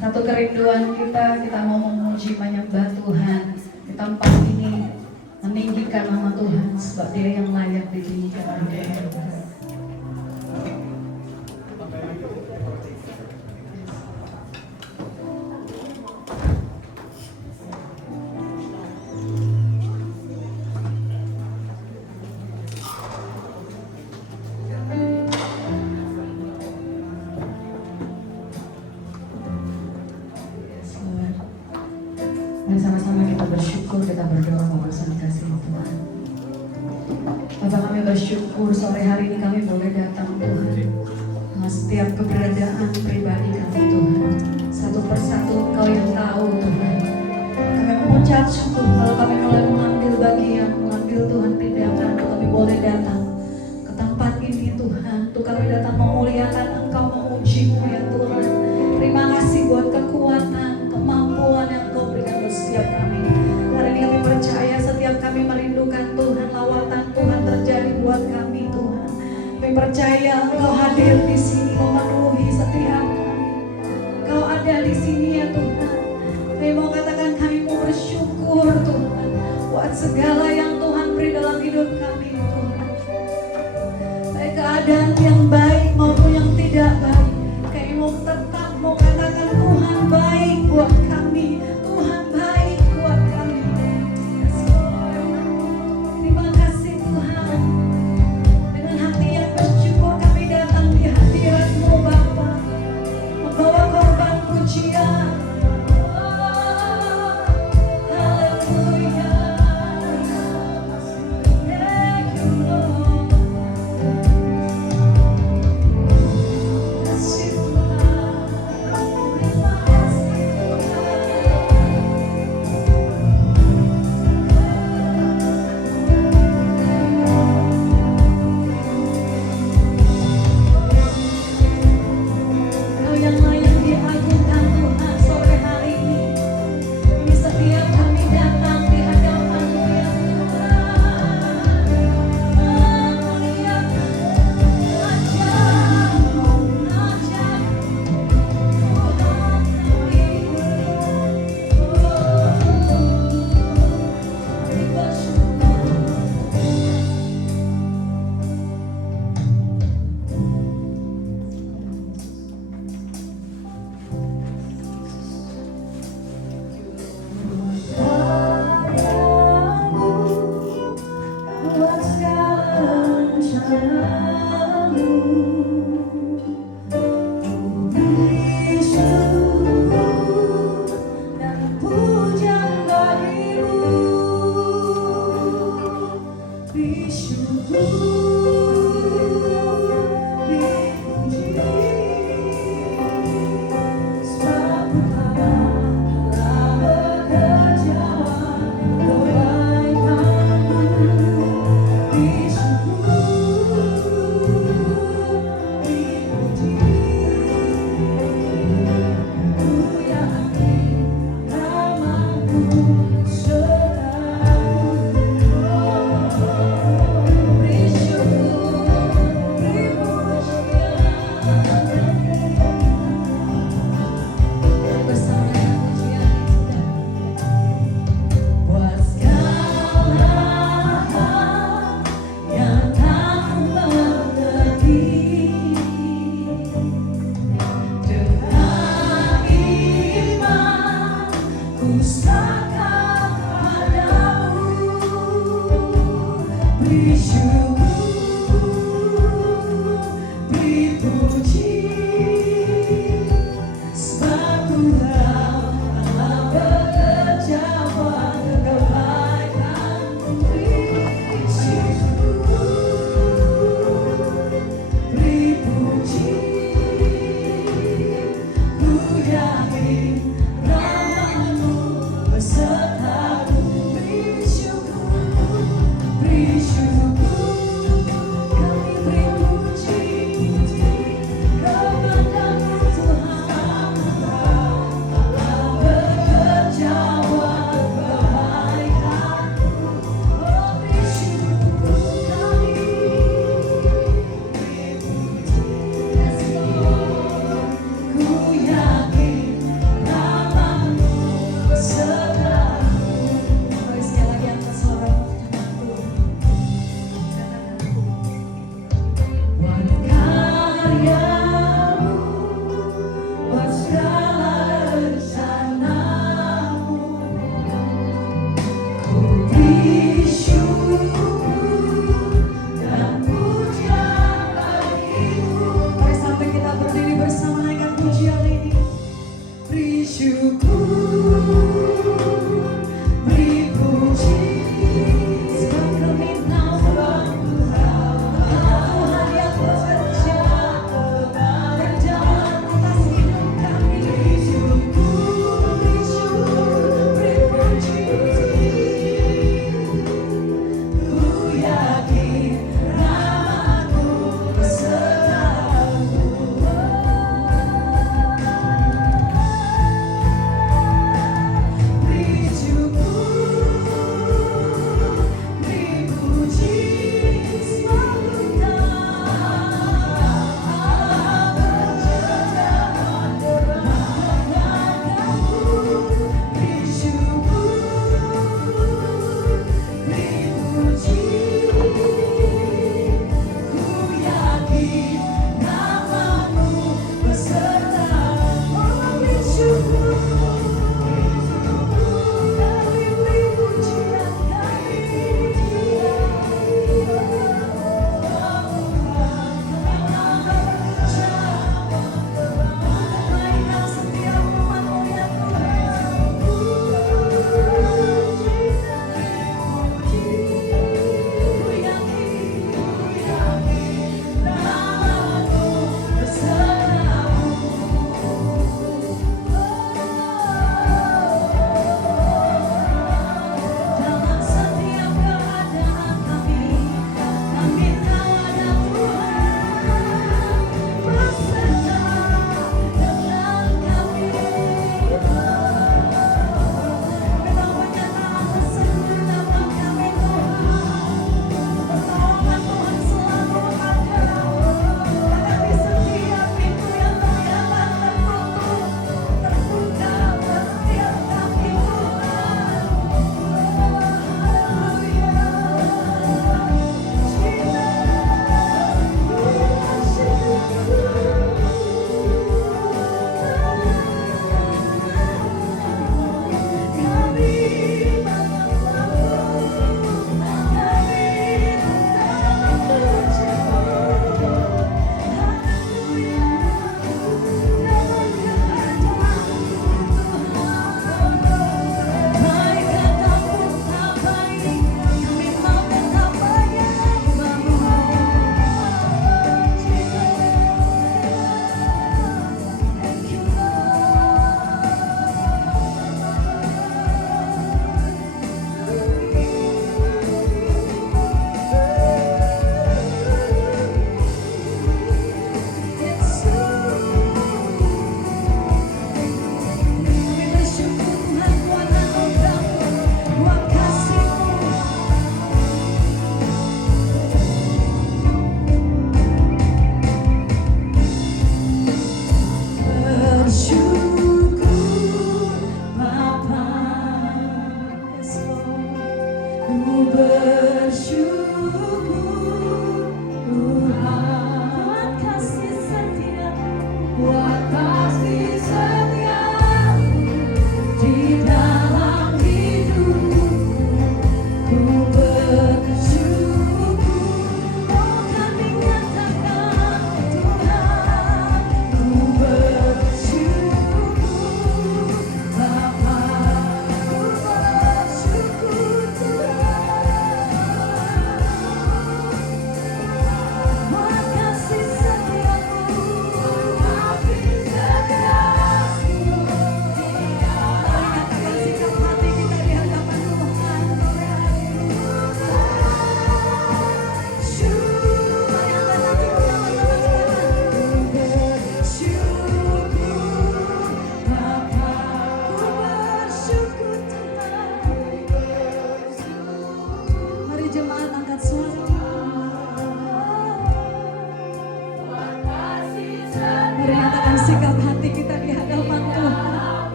Satu kerinduan kita mau memuji menyembah Tuhan di tempat ini, meninggikan nama Tuhan sebab Dia yang layak ditinggikan. Mari sama-sama kita bersyukur, kita berdoa memohon kasih Tuhan. Bapa, kami bersyukur sore hari ini kami boleh datang Tuhan. Setiap keberadaan pribadi kami Tuhan, satu persatu Engkau yang tahu Tuhan. Kami mengucap syukur kalau kami mulai mengambil bagian, mengambil Tuhan tindakan, kami boleh datang ke tempat ini Tuhan. Untuk kami datang memuliakan Engkau, memuji-Mu ya Tuhan. Terima kasih buat kekuatan, kemampuan yang Engkau berikan buat setiap kami. Hari ini kami percaya setiap kami merindukan Tuhan, lawatan Tuhan terjadi buat kami Tuhan. Kami percaya Engkau hadir di sini memenuhi setiap kami. Engkau ada di sini ya Tuhan. Kami mau katakan kami mau bersyukur Tuhan.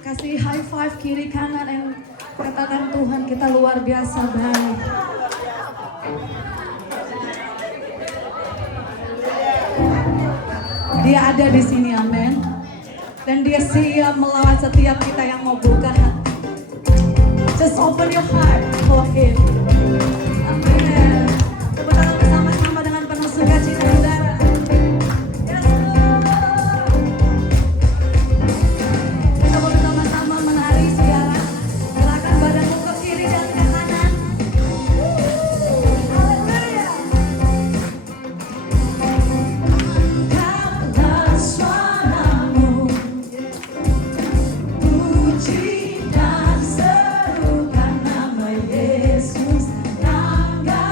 Kasih high five kiri kanan dan katakan Tuhan kita luar biasa baik. Dia ada di sini, amin. Dan dia siap melawan setiap kita yang mau buka hati. Just open your heart for him. Amin. Tepuk tangan bersama-sama dengan penuh sukacita, saudara. Yes, Lord. Kita mau bersama-sama menari sekarang. Gerakan badanmu ke kiri dan ke kanan. Haleluya. Angkatlah suaramu, puji dan serukan nama Yesus. Tangga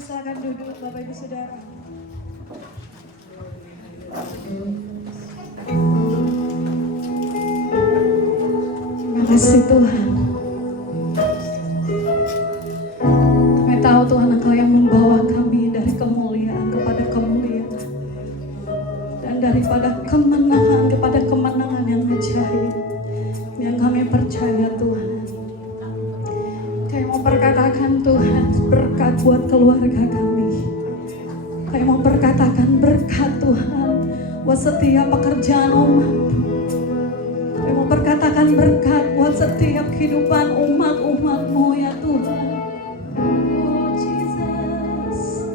silakan duduk Bapak Ibu Saudara. Terima kasih Tuhan. Kami tahu Tuhan Engkau yang membawa kami dari kemuliaan kepada kemuliaan. Dan daripada kemenangan kepada kemenangan yang ajaib. Yang kami percaya Tuhan. Kami mau berkatakan Tuhan berkat buat keluarga kami. Kami mau berkatakan berkat Tuhan buat setiap pekerjaan umat. Kami mau berkatakan berkat buat setiap kehidupan umat-umat-Mu ya Tuhan. Oh Jesus,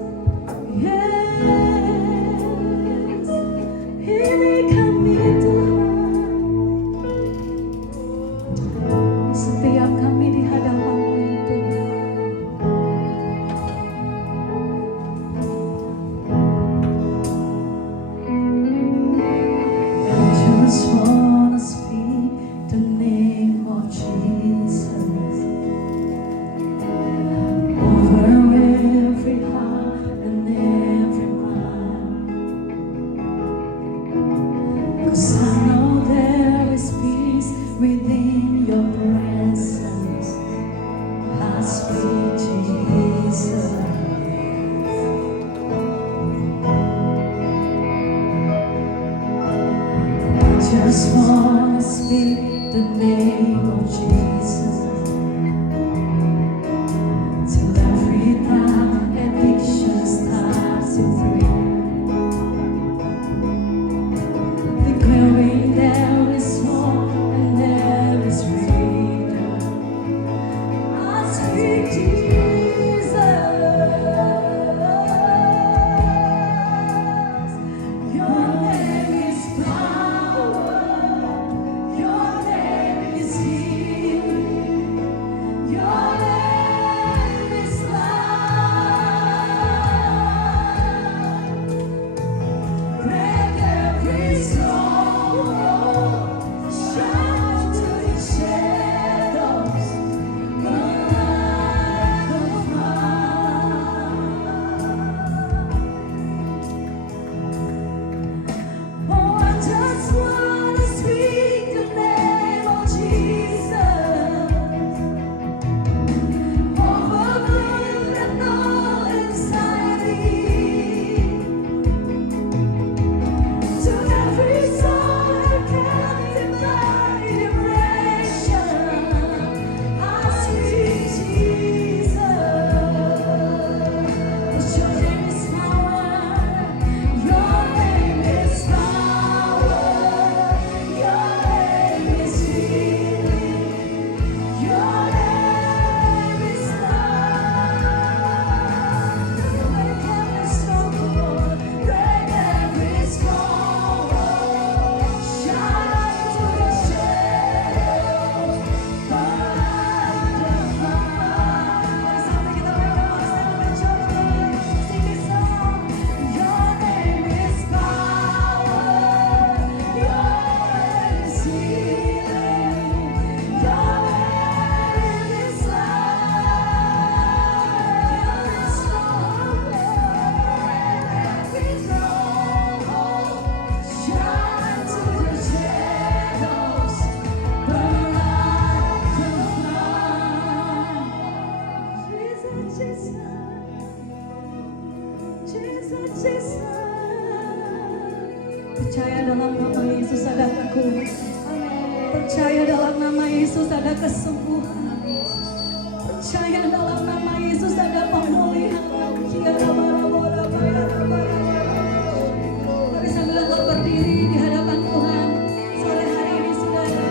yes, ini kami Tuhan. Setiap kami di hadapan-Mu ya Tuhan. I just wanna speak the name of Jesus over every heart and every mind. 'Cause I know there is peace within your presence. I speak Jesus. I just wanna speak the name of Jesus till every dark addiction starts to break. Declaring there is more and there is freedom. I speak Jesus. Your name is power. Your name is healing. Your name is life. Break every stronghold. Shine to the shadows. Burn like a fire. Oh, I just wanna speak the name of Jesus over good and all anxiety. To every soul captive by depression, I speak Jesus. 'Cause your name is power. Your name is power. Your name is healing. Your name is love. Break every stronghold. Break every stronghold. Shine to the shadows. Burn like the fire. Sampai kita berdoa, sampai coba sing this song. Your name is power. Your name is healing. Your name is life. Every stronghold. Shine to the shadows. Burn like the fire. Jesus, Jesus, Jesus. Percaya dalam nama Yesus ada kekuatan. Percaya dalam nama Yesus ada kesembuhan. Percaya dalam nama Yesus ada pemulihan. Mari sambil engkau berdiri di hadapan Tuhan sore hari ini saudara.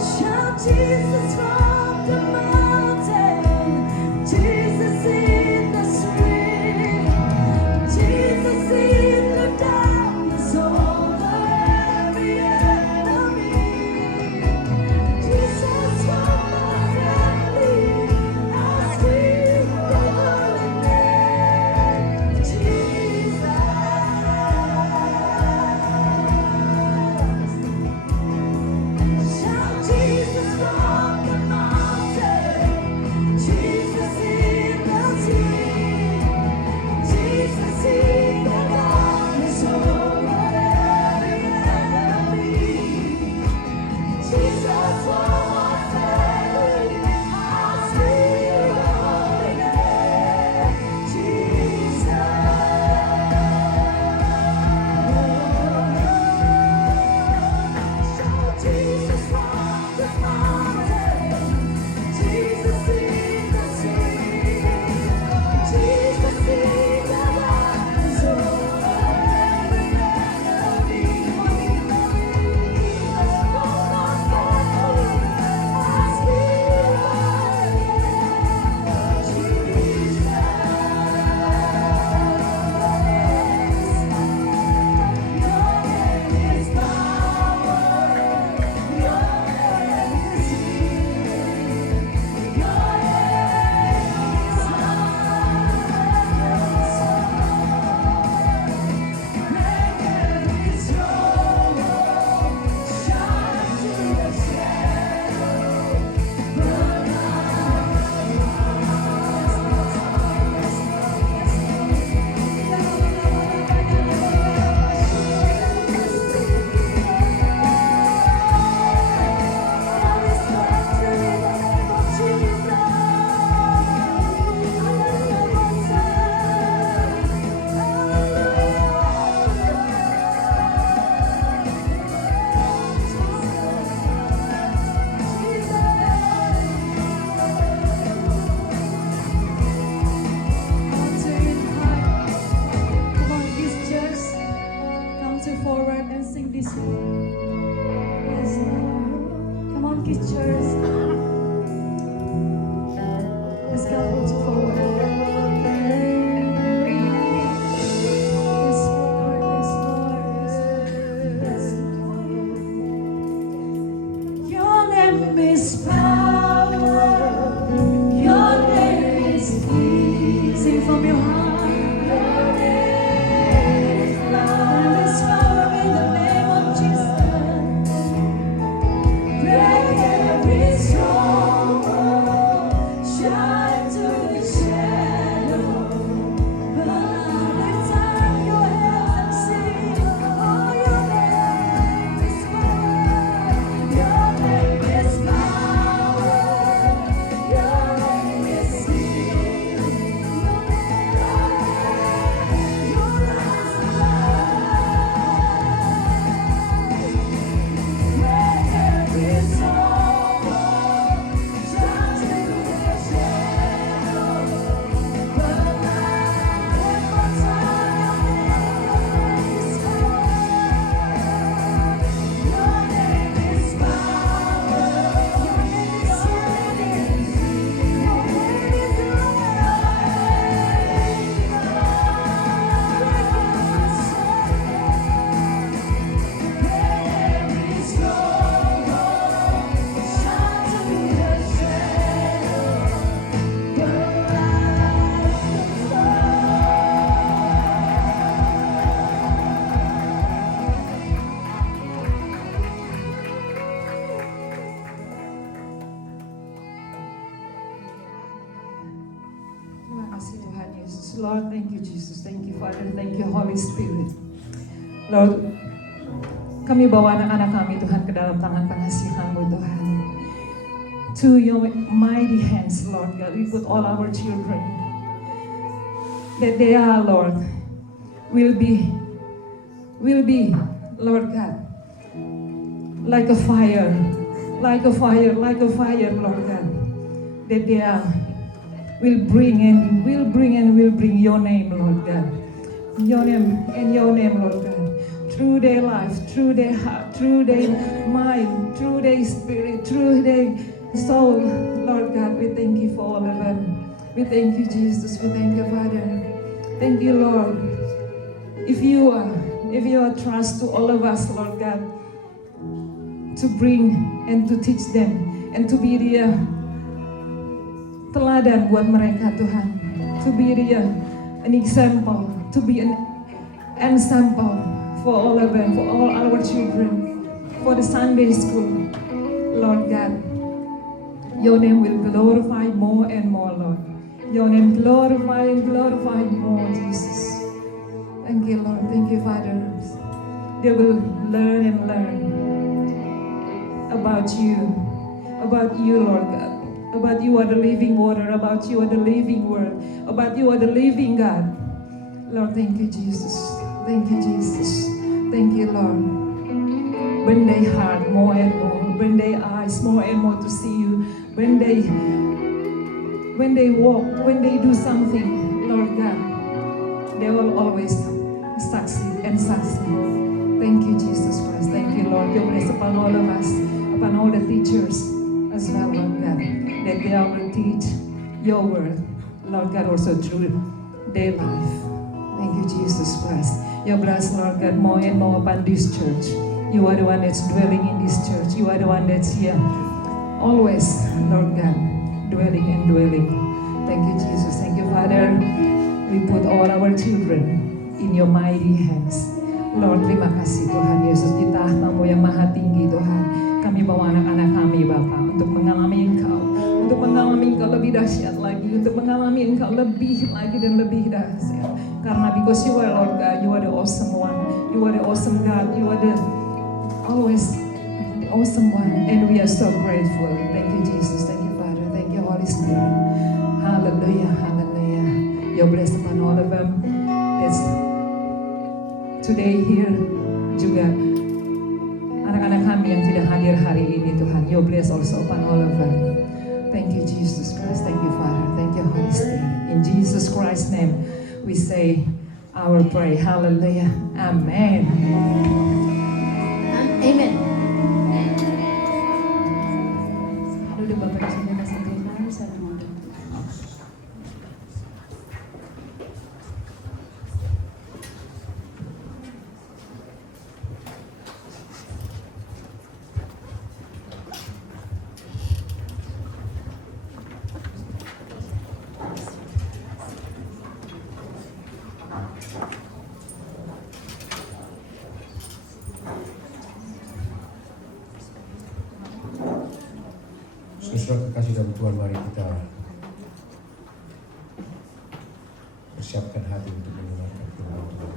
Shout Jesus from the mountain, Jesus in the street, Jesus in the darkness over every enemy. Jesus from my family, I speak the holy name, Jesus. Shout Jesus. teachers. Let's come also forward. Yes, Lord, yes, Lord, yes, Lord. Your name is power. Your name is peace. Sing from your heart. Your name is love. There's power in the name of Jesus. Break every stronghold. Shine through the shadow. Lift up your hands and sing. Oh, your name is power. Your name is power. Your name is healing. Your name is love. Break every stronghold. Shine through the shadow. Terima kasih Tuhan Yesus. Lord, thank you Jesus. Thank you Father. Thank you Holy Spirit. Lord, kami bawa anak-anak kami Tuhan ke dalam tangan pengasihan-Mu Tuhan. To your mighty hands, Lord God, we put all our children. That they are, Lord, will be, Lord God, like a fire, Lord God. That they are, will bring your name, Lord God. Your name, Lord God. Through their life, through their heart, through their mind, through their spirit, through their soul, Lord God, we thank you for all of them. We thank you, Jesus. We thank you, Father. Thank you, Lord. If you are trust to all of us, Lord God, to bring and to teach them and to be dia teladan buat mereka, Tuhan. To be dia an example, to be an example for all of them, for all our children, for the Sunday school, Lord God. Your name will glorify more and more, Lord. Your name glorify more, Jesus. Thank you, Lord. Thank you, Father. They will learn about you, Lord God. About you are the living water, about you are the living word, about you are the living God. Lord, thank you, Jesus. Thank you, Jesus. Thank you, Lord. Bring their heart more and more, bring their eyes more and more to see you. When they walk, when they do something, Lord God, they will always succeed. Thank you, Jesus Christ. Thank you, Lord. You bless upon all of us, upon all the teachers as well, Lord God, that they will teach your word, Lord God, also through their life. Thank you, Jesus Christ. You bless, Lord God, more and more upon this church. You are the one that's dwelling in this church. You are the one that's here. Always, Lord God, dwelling. Thank you, Jesus. Thank you, Father. We put all our children in your mighty hands. Lord, terima kasih Tuhan Yesus, di tahta-Mu yang maha tinggi Tuhan. Kami bawa anak-anak kami Bapa untuk mengalami Engkau lebih dahsyat lagi, untuk mengalami Engkau lebih lagi dan lebih dahsyat. Karena because you are Lord God, you are the awesome one, you are the awesome God, you are the always awesome one, and we are so grateful. Thank you, Jesus. Thank you, Father. Thank you, Holy Spirit. Hallelujah, hallelujah. You're blessed upon all of them. That's today here juga anak-anak kami yang tidak hadir hari ini, Tuhan. You're blessed also upon all of them. Thank you, Jesus Christ. Thank you, Father. Thank you, Holy Spirit. In Jesus Christ's name, we say our prayer. Hallelujah. Amen. Amen. Saudara kekasih dalam Tuhan, mari kita persiapkan hati untuk mendengarkan firman Tuhan.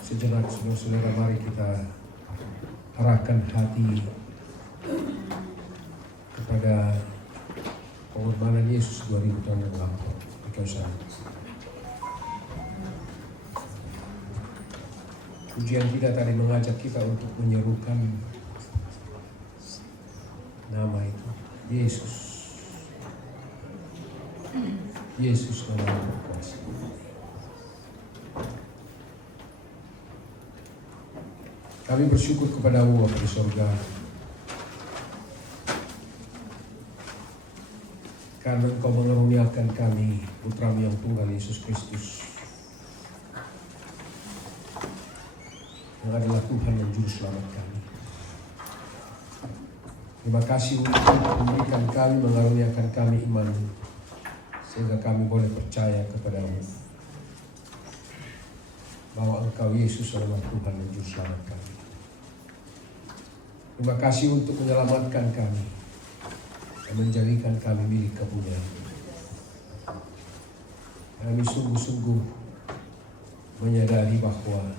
Sejenak saudara-saudara, mari kita arahkan hati kepada pengorbanan Yesus 2000 tahun yang lampau di kayu salib. Pujian kita tadi mengajak kita untuk menyerukan nama itu, Yesus. Yesus nama yang berkuasa. Kami bersyukur kepada Allah di surga karena Engkau mengaruniakan kami Putra-Mu yang tunggal, Yesus Kristus, yang adalah Tuhan dan Juru Selamat kami. Terima kasih untuk memberikan kami, mengaruniakan kami iman, sehingga kami boleh percaya kepada-Mu bahwa Engkau Yesus adalah Tuhan dan Juru Selamat kami. Terima kasih untuk menyelamatkan kami dan menjadikan kami milik kepunyaan. Kami sungguh-sungguh menyadari bahwa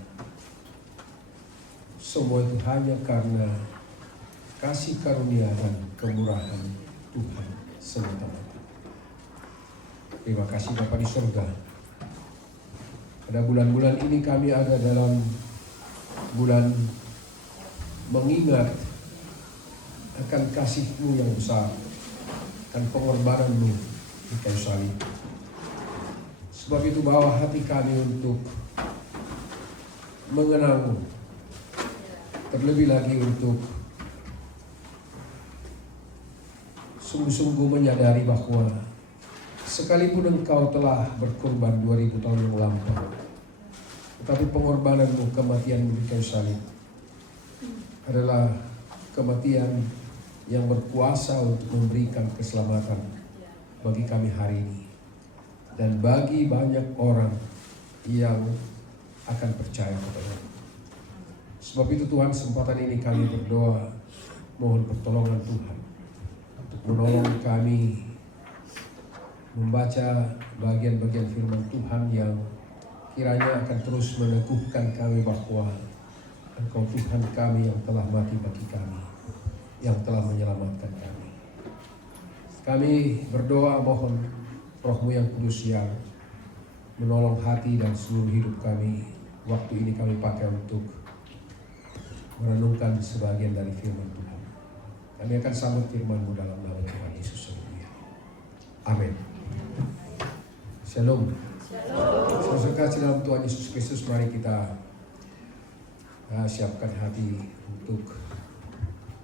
semua itu hanya karena kasih karunia dan kemurahan Tuhan semata-mata. Terima kasih Bapa di surga. Pada bulan-bulan ini kami ada dalam bulan mengingat akan kasih-Mu yang besar dan pengorbanan-Mu di kayu salib. Sebab itu bawa hati kami untuk mengenang-Mu, terlebih lagi untuk sungguh-sungguh menyadari bahwa sekalipun Engkau telah berkorban 2000 tahun yang lampau, tetapi pengorbanan-Mu, kematian-Mu di kayu salib adalah kematian yang berkuasa untuk memberikan keselamatan bagi kami hari ini dan bagi banyak orang yang akan percaya kepada-Mu. Sebab itu Tuhan, kesempatan ini kami berdoa mohon pertolongan Tuhan untuk menolong kami membaca bagian-bagian firman Tuhan yang kiranya akan terus meneguhkan kami bahwa Engkau Tuhan kami yang telah mati bagi kami, yang telah menyelamatkan kami. Kami berdoa mohon Roh-Mu yang kudus yang menolong hati dan seluruh hidup kami. Waktu ini kami pakai untuk merenungkan sebagian dari firman Tuhan. Kami akan sambut firman-Mu dalam nama Tuhan Yesus. Amin. Shalom. Saudara kasih dalam Tuhan Yesus Kristus, mari kita siapkan hati untuk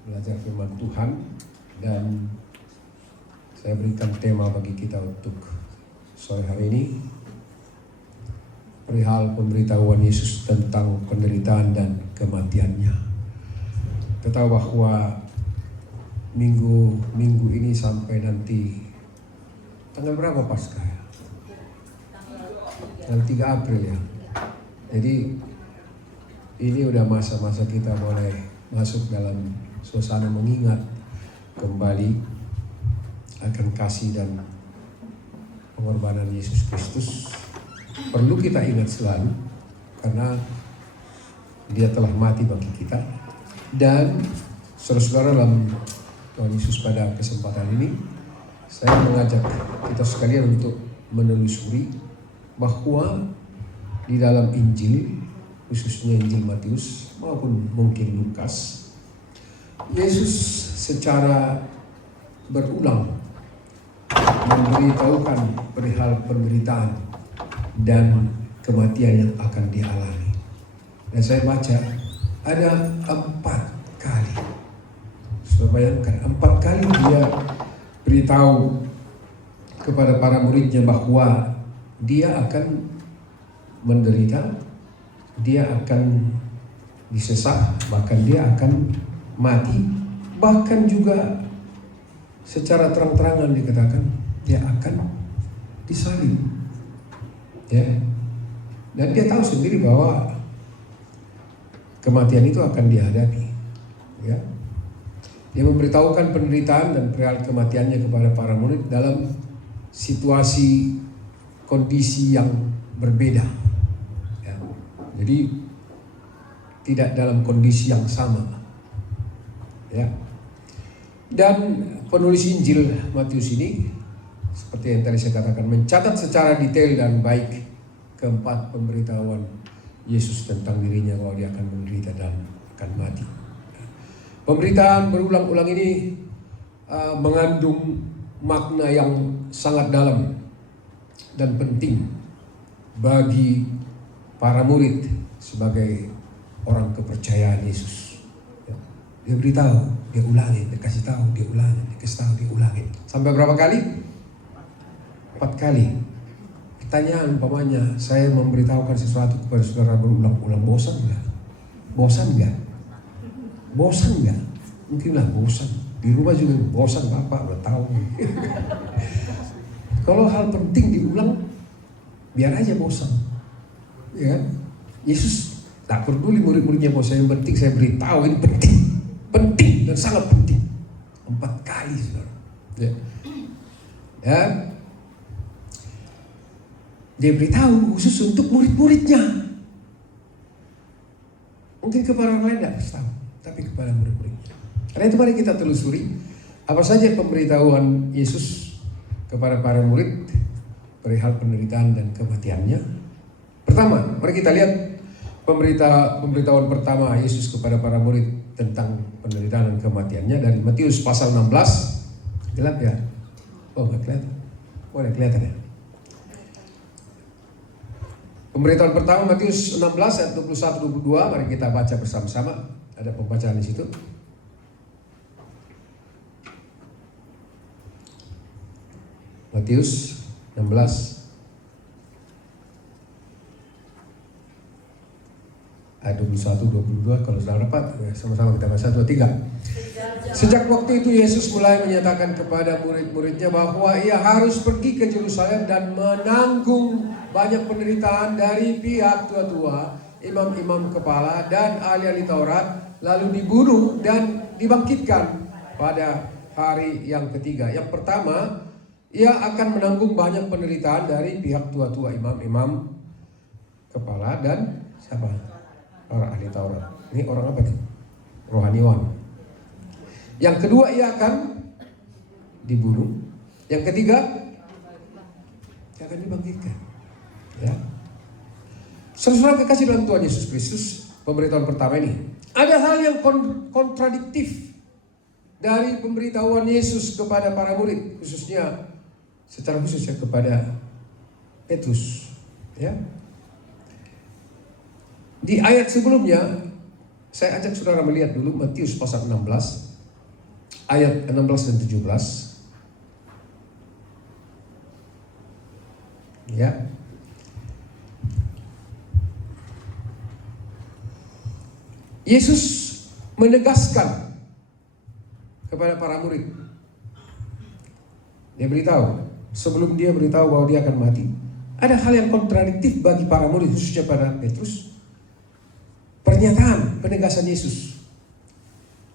belajar firman Tuhan. Dan saya berikan tema bagi kita untuk sore hari ini, perihal pemberitahuan Yesus tentang penderitaan dan kematiannya. Kita tahu bahwa minggu ini sampai nanti tanggal berapa Paskah ya? Tanggal 3 April ya. Jadi ini udah masa-masa kita mulai masuk dalam suasana mengingat kembali akan kasih dan pengorbanan Yesus Kristus. Perlu kita ingat selalu karena Dia telah mati bagi kita. Dan saudara-saudara, dalam Tuhan Yesus pada kesempatan ini saya mengajak kita sekalian untuk menelusuri bahwa di dalam Injil, khususnya Injil Matius maupun mungkin Lukas, Yesus secara berulang memberitahukan perihal penderitaan dan kematian yang akan dialami. Dan saya baca ada 4 kali. Sudah bayangkan 4 kali Dia beritahu kepada para muridnya bahwa Dia akan menderita, Dia akan disesak, bahkan Dia akan mati, bahkan juga secara terang-terangan dikatakan Dia akan disalib. Ya. Dan Dia tahu sendiri bahwa kematian itu akan dihadapi. Ya. Dia memberitahukan penderitaan dan perihal kematiannya kepada para murid dalam situasi kondisi yang berbeda. Ya. Jadi tidak dalam kondisi yang sama. Ya. Dan penulis Injil Matius ini, seperti yang tadi saya katakan, mencatat secara detail dan baik keempat pemberitahuan Yesus tentang dirinya bahwa dia akan menderita dan akan mati. Pemberitaan berulang-ulang ini mengandung makna yang sangat dalam dan penting bagi para murid sebagai orang kepercayaan Yesus. Dia beritahu, dia ulangi, dia kasih tahu, dia ulangi, dia kasih tahu, dia ulangi. Sampai berapa kali? 4 kali. Pertanyaan umpamanya, saya memberitahukan sesuatu kepada saudara berulang-ulang, bosan nggak? Bosan nggak? Bosan nggak? Mungkinlah bosan. Di rumah juga bosan, Bapak udah tahu. Kalau hal penting diulang, biar aja bosan. Ya, Yesus tak peduli murid-muridnya bahwa saya yang penting, saya beritahu ini penting, penting dan sangat penting. 4 kali, saudara. Ya. Dan dia beritahu khusus untuk murid-muridnya. Mungkin kepada orang lain tidak tahu, tapi kepada murid-muridnya. Karena itu mari kita telusuri apa saja pemberitahuan Yesus kepada para murid perihal penderitaan dan kematiannya. Pertama, mari kita lihat pemberitahuan pertama Yesus kepada para murid tentang penderitaan dan kematiannya dari Matius pasal 16. Gelap ya? Oh, nggak kelihatan. Oh, udah kelihatan ya. Pemberitahuan pertama Matius 16 ayat 21-22, mari kita baca bersama-sama. Ada pembacaan di situ. Matius 16 ayat 21-22. Kalau sudah dapat, sama-sama kita baca 2-3. Sejak waktu itu Yesus mulai menyatakan kepada murid-muridnya bahwa ia harus pergi ke Yerusalem dan menanggung banyak penderitaan dari pihak tua-tua, imam-imam kepala dan ahli-ahli Taurat, lalu dibunuh dan dibangkitkan pada hari yang ketiga. Yang pertama, ia akan menanggung banyak penderitaan dari pihak tua-tua, imam-imam kepala dan siapa? Para ahli Taurat. Ini orang apa nih? Rohaniwan. Yang kedua, ia akan dibunuh. Yang ketiga, ia akan dibangkitkan. Ya. Saudara kekasih dalam Tuhan Yesus Kristus, pemberitahuan pertama ini ada hal yang kontradiktif dari pemberitahuan Yesus kepada para murid, khususnya secara khusus ya kepada Petrus. Ya. Di ayat sebelumnya saya ajak saudara melihat dulu Matius pasal 16 ayat 16 dan 17. Ya. Yesus menegaskan kepada para murid. Dia beritahu, sebelum dia beritahu bahwa dia akan mati, ada hal yang kontradiktif bagi para murid, khususnya pada Petrus. Pernyataan penegasan Yesus.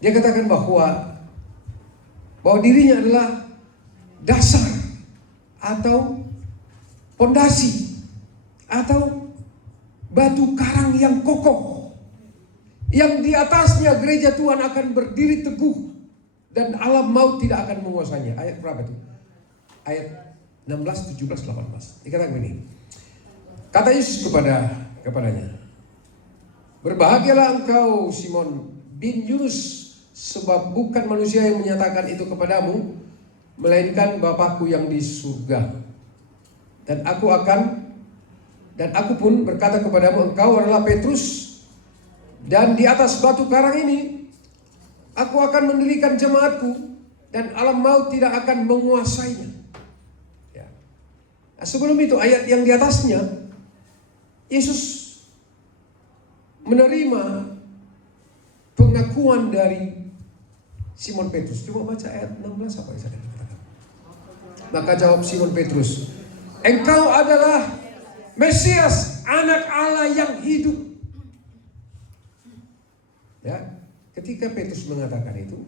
Dia katakan bahwa dirinya adalah dasar atau pondasi atau batu karang yang kokoh, yang di atasnya gereja Tuhan akan berdiri teguh dan alam maut tidak akan menguasainya. Ayat berapa itu? Ayat 16, 17, 18. Dikatakan begini. Kata Yesus kepadanya, berbahagialah engkau Simon bin Yunus, sebab bukan manusia yang menyatakan itu kepadamu, melainkan Bapakku yang di surga. Dan aku pun berkata kepadamu, engkau adalah Petrus, dan di atas batu karang ini aku akan mendirikan jemaatku, dan alam maut tidak akan menguasainya. Ya. Nah, sebelum itu ayat yang di atasnya, Yesus menerima pengakuan dari Simon Petrus. Coba baca ayat 16 apa yang saya katakan. Maka jawab Simon Petrus, engkau adalah Mesias, anak Allah yang hidup. Ya, ketika Petrus mengatakan itu,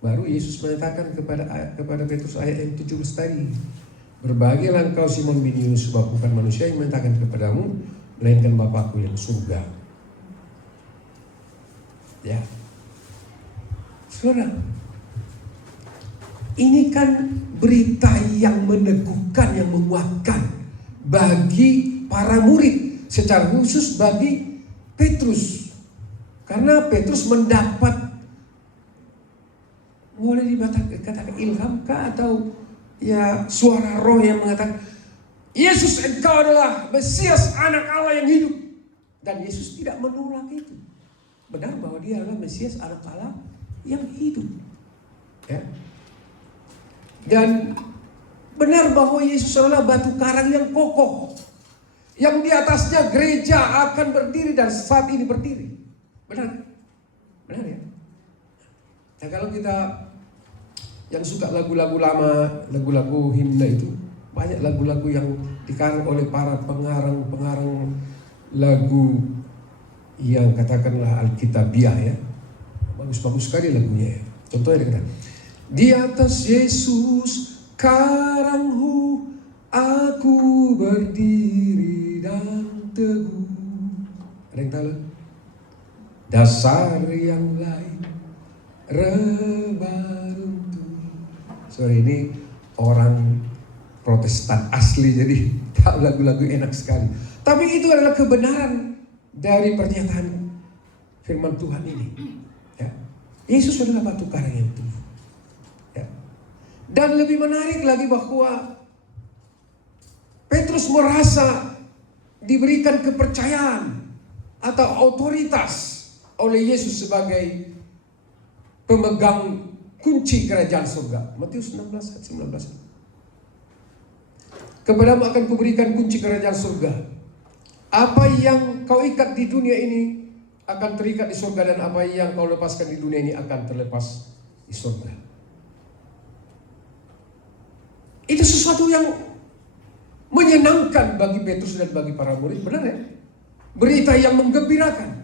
baru Yesus mengatakan kepada Petrus ayat yang 17 tadi, berbahagialah engkau Simon bin Yunus, sebab bukan manusia yang mengatakan kepadamu, melainkan Bapakku yang surga. Ya, saudara, ini kan berita yang meneguhkan, yang menguatkan bagi para murid, secara khusus bagi Petrus, karena Petrus mendapat, boleh dikatakan ilhamkah atau ya suara roh yang mengatakan, Yesus engkau adalah Mesias, anak Allah yang hidup. Dan Yesus tidak menolak itu. Benar bahwa dia adalah Mesias, anak Allah yang hidup. Ya. Dan benar bahwa Yesus adalah batu karang yang kokoh, yang di atasnya gereja akan berdiri dan saat ini berdiri. Benar? Benar ya? Nah, kalau kita yang suka lagu-lagu lama, lagu-lagu himne itu, banyak lagu-lagu yang dikarang oleh para pengarang lagu yang katakanlah Alkitabiah ya. Bagus-bagus sekali lagunya ya. Contohnya dengan di atas Yesus karangku, aku berdiri dan teguh. Ada yang tahu? Dasar yang lain rebaruntuh. Sorry, ini orang Protestan asli, jadi tahu lagu-lagu enak sekali. Tapi itu adalah kebenaran dari pernyataan firman Tuhan ini. Ya. Yesus adalah batu karang yang teguh. Ya. Dan lebih menarik lagi bahwa Petrus merasa diberikan kepercayaan atau otoritas oleh Yesus sebagai pemegang kunci kerajaan surga. Matius 16 ayat 19. Kepadamu akan kuberikan kunci kerajaan surga. Apa yang kau ikat di dunia ini akan terikat di surga, dan apa yang kau lepaskan di dunia ini akan terlepas di surga. Itu sesuatu yang menyenangkan bagi Petrus dan bagi para murid, benar ya? Berita yang menggembirakan.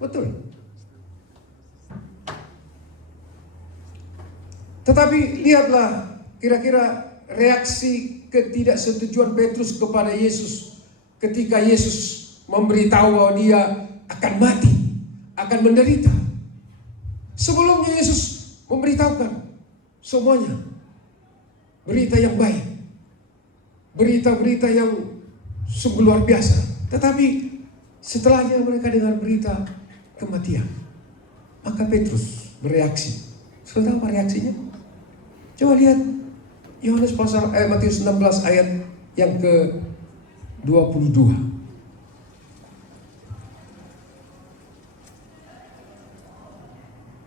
Betul. Tetapi lihatlah kira-kira reaksi ketidaksetujuan Petrus kepada Yesus ketika Yesus memberitahu bahwa dia akan mati, akan menderita. Sebelumnya Yesus memberitahukan semuanya, berita yang baik, berita-berita yang sungguh luar biasa. Tetapi setelahnya mereka dengar berita kematian, maka Petrus bereaksi. Saudara, apa reaksinya? Coba lihat Yohanes Matius 16 ayat yang ke-22.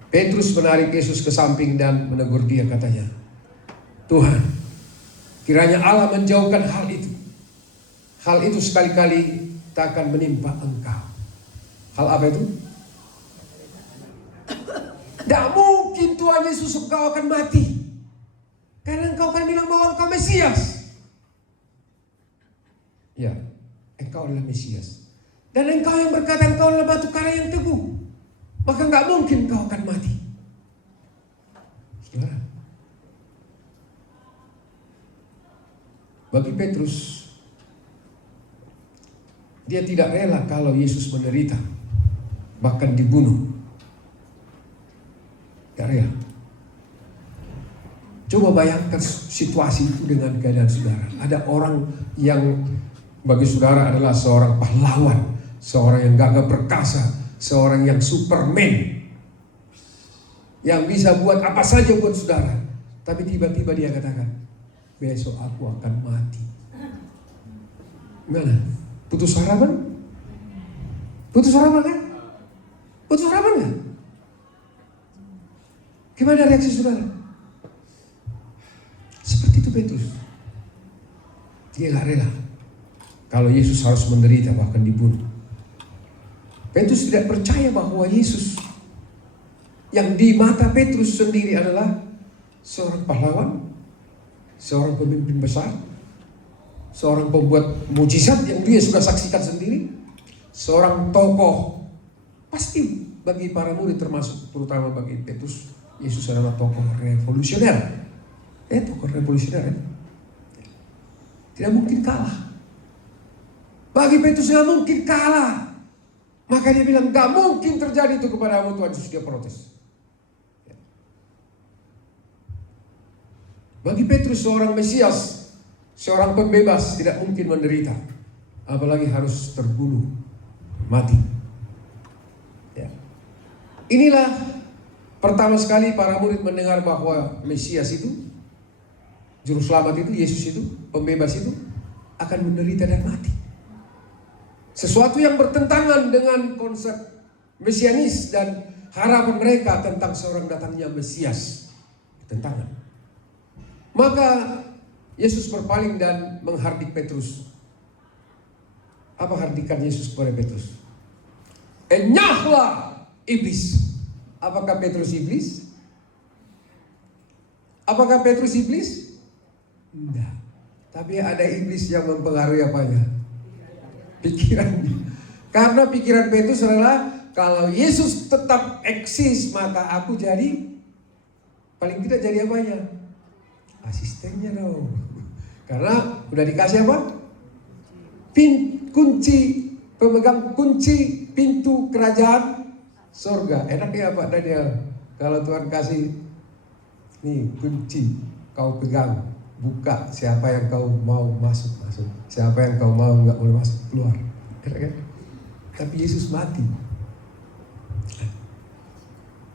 Petrus menarik Yesus ke samping dan menegur dia, katanya, Tuhan, kiranya Allah menjauhkan hal itu. Hal itu sekali-kali tak akan menimpa engkau. Hal apa itu? Tidak mungkin Tuhan Yesus, engkau akan mati, karena engkau akan bilang bahwa engkau Mesias. Ya, engkau adalah Mesias. Dan engkau yang berkata engkau adalah batu karang yang teguh, maka enggak mungkin engkau akan mati. Saudara, bagi Petrus, dia tidak rela kalau Yesus menderita, bahkan dibunuh. Tidak rela. Coba bayangkan situasi itu dengan keadaan saudara. Ada orang yang bagi saudara adalah seorang pahlawan, seorang yang gagah perkasa, seorang yang Superman, yang bisa buat apa saja buat saudara. Tapi tiba-tiba dia katakan, besok aku akan mati. Gimana? Putus harapan? Putus harapan kan? Putus harapan kan? Gimana reaksi saudara? Seperti itu Petrus. Dia gak rela kalau Yesus harus menderita, bahkan dibunuh. Petrus tidak percaya bahwa Yesus yang di mata Petrus sendiri adalah seorang pahlawan, seorang pemimpin besar, seorang pembuat mujizat yang dia sudah saksikan sendiri, seorang tokoh Pasti bagi para murid, termasuk terutama bagi Petrus, Yesus adalah tokoh revolusioner. Tokoh revolusioner. Tidak mungkin kalah. Bagi Petrus tidak mungkin kalah. Maka dia bilang, gak mungkin terjadi itu kepadamu Tuhan Yesus. Dia protes. Bagi Petrus seorang Mesias, seorang pembebas tidak mungkin menderita. Apalagi harus terbunuh, mati. Inilah pertama sekali para murid mendengar bahwa Mesias itu, Juru Selamat itu, Yesus itu, pembebas itu akan menderita dan mati. Sesuatu yang bertentangan dengan konsep mesianis dan harapan mereka tentang seorang datangnya Mesias. Tentangan. Maka Yesus berpaling dan menghardik Petrus. Apa hardikan Yesus kepada Petrus? Enyahlah iblis. Apakah Petrus iblis? Apakah Petrus iblis? Tidak. Tapi ada iblis yang mempengaruhi apanya? Pikirannya. Karena pikiran Petrus adalah, kalau Yesus tetap eksis, maka aku jadi, paling tidak jadi apanya? Asistennya dong. Karena udah dikasih apa? Kunci, pemegang kunci pintu kerajaan surga. Enaknya Pak Daniel, kalau Tuhan kasih nih kunci, kau pegang, buka, siapa yang kau mau masuk, siapa yang kau mau nggak boleh masuk, keluar. Enak kan? Tapi Yesus mati.